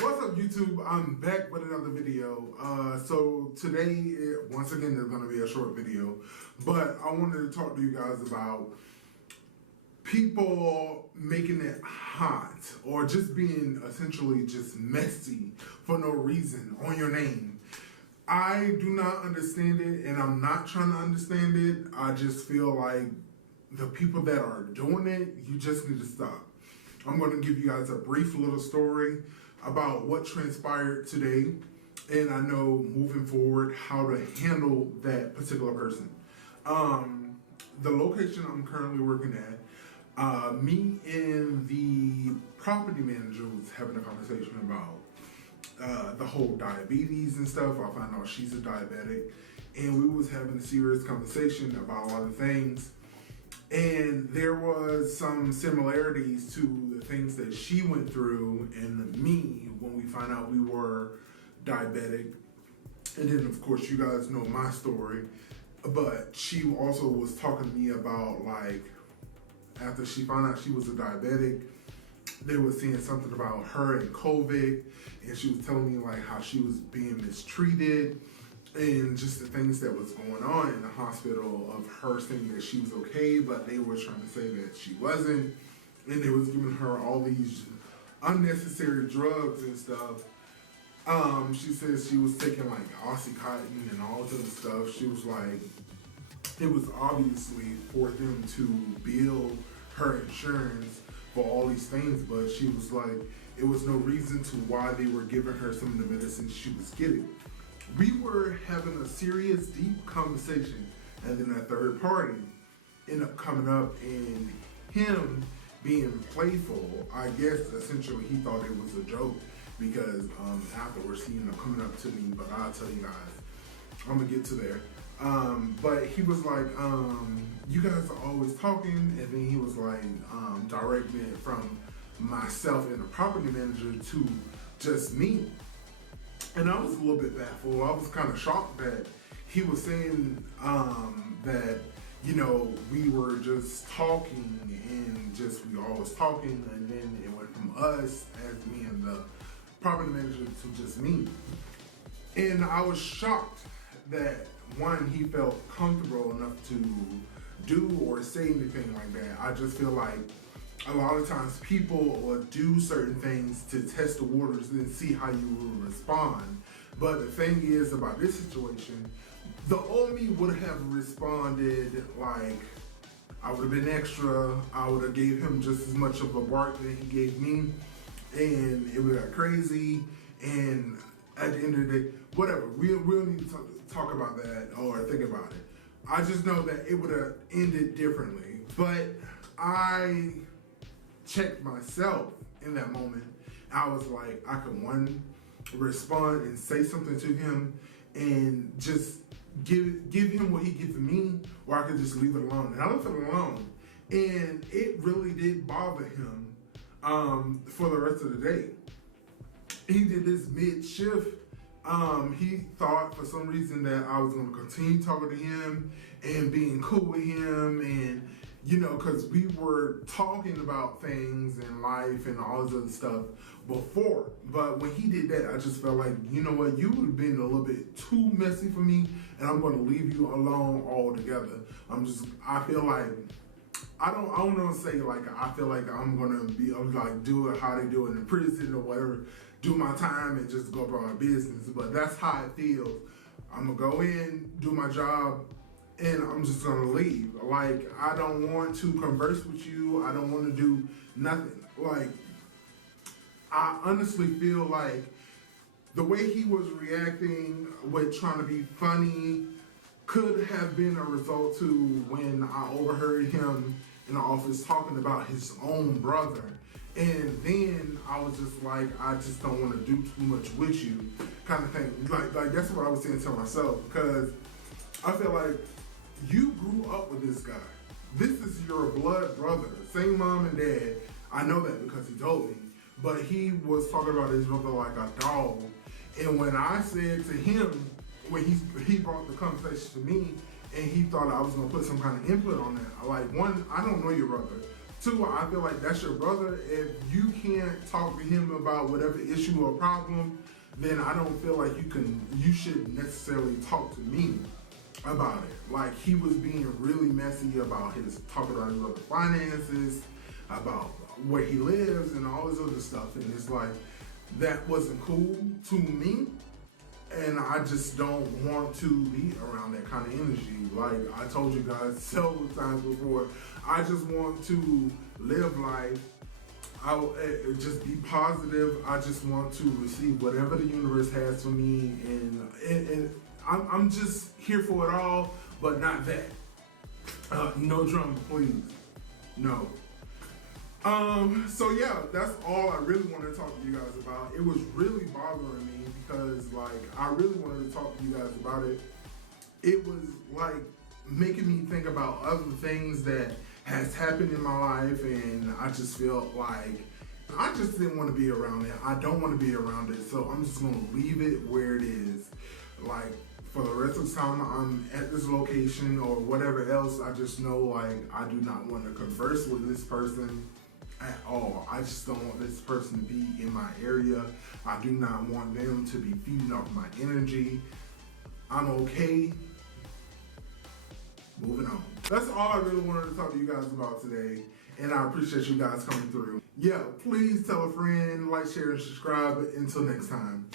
What's up, YouTube? I'm back with another video. So today, once again, there's going to be a short video, but I wanted to talk to you guys about people making it hot or just being essentially just messy for no reason on your name. I do not understand it, and I'm not trying to understand it. I just feel like the people that are doing it, you just need to stop. I'm going to give you guys a brief little story about what transpired today, and I know moving forward how to handle that particular person. The location I'm currently working at, me and the property manager was having a conversation about the whole diabetes and stuff. I found out she's a diabetic, and we was having a serious conversation about a lot of things. And there was some similarities to the things that she went through and me when we found out we were diabetic. And then, of course, you guys know my story. But she also was talking to me about, like, after she found out she was a diabetic, they were saying something about her and COVID. And she was telling me, like, how she was being mistreated and just the things that was going on in the hospital, of her saying that she was okay, but they were trying to say that she wasn't, and they was giving her all these unnecessary drugs and stuff. She says she was taking like Oxycontin and all this other stuff. She was like, it was obviously for them to bill her insurance for all these things, but she was like, it was no reason to why they were giving her some of the medicine she was getting. We were having a serious, deep conversation, and then a third party ended up coming up, and him being playful, I guess essentially he thought it was a joke, because afterwards he ended up coming up to me, but I'll tell you guys, I'm gonna get to there. But he was like, you guys are always talking, and then he was like, directing it from myself and the property manager to just me. And I was a little bit baffled. I was kind of shocked that he was saying that, you know, we were just talking and just we always talking, and then it went from us as me and the property manager to just me. And I was shocked that, one, he felt comfortable enough to do or say anything like that. I just feel like a lot of times people will do certain things to test the waters and see how you will respond. But the thing is about this situation, the old me would have responded like, I would have been extra. I would have gave him just as much of a bark that he gave me, and it would have got crazy. And at the end of the day, whatever, we'll need to talk about that or think about it. I just know that it would have ended differently. But I checked myself in that moment. I was like, I could, one, respond and say something to him and just give him what he gives me, or I could just leave it alone. And I left it alone, and it really did bother him for the rest of the day. He did this mid-shift. He thought for some reason that I was going to continue talking to him and being cool with him, and you know, because we were talking about things in life and all this other stuff before. But when he did that, I just felt like, you know what, you would have been a little bit too messy for me, and I'm going to leave you alone altogether. I feel like, I don't want to say like, I feel like I'm going to be like, do it how they do it in prison or whatever, do my time and just go about my business. But that's how it feels. I'm going to go in, do my job, and I'm just gonna leave. Like, I don't want to converse with you. I don't want to do nothing. Like, I honestly feel like the way he was reacting with trying to be funny could have been a result to when I overheard him in the office talking about his own brother. And then I was just like, I just don't want to do too much with you, kind of thing. Like that's what I was saying to myself, because I feel like you grew up with this guy. This is your blood brother, same mom and dad. I know that because he told me. But he was talking about his brother like a dog. And when I said to him, when he brought the conversation to me, and he thought I was gonna put some kind of input on that. Like, one, I don't know your brother. Two, I feel like that's your brother. If you can't talk to him about whatever issue or problem, then I don't feel like you should necessarily talk to me about it. Like, he was being really messy about talking about his other finances, about where he lives and all this other stuff. And it's like, that wasn't cool to me. And I just don't want to be around that kind of energy. Like I told you guys several times before, I just want to live life. Just be positive. I just want to receive whatever the universe has for me, and I'm just here for it all, but not that. No drama, please. No. So yeah, that's all I really wanted to talk to you guys about. It was really bothering me because, like, I really wanted to talk to you guys about it. It was like making me think about other things that has happened in my life, and I just felt like I just didn't want to be around it. I don't want to be around it, so I'm just gonna leave it where it is. Like, for the rest of the time I'm at this location or whatever else, I just know, like, I do not want to converse with this person at all. I just don't want this person to be in my area. I do not want them to be feeding off my energy. I'm okay. Moving on. That's all I really wanted to talk to you guys about today, and I appreciate you guys coming through. Yeah, please tell a friend, like, share, and subscribe. Until next time.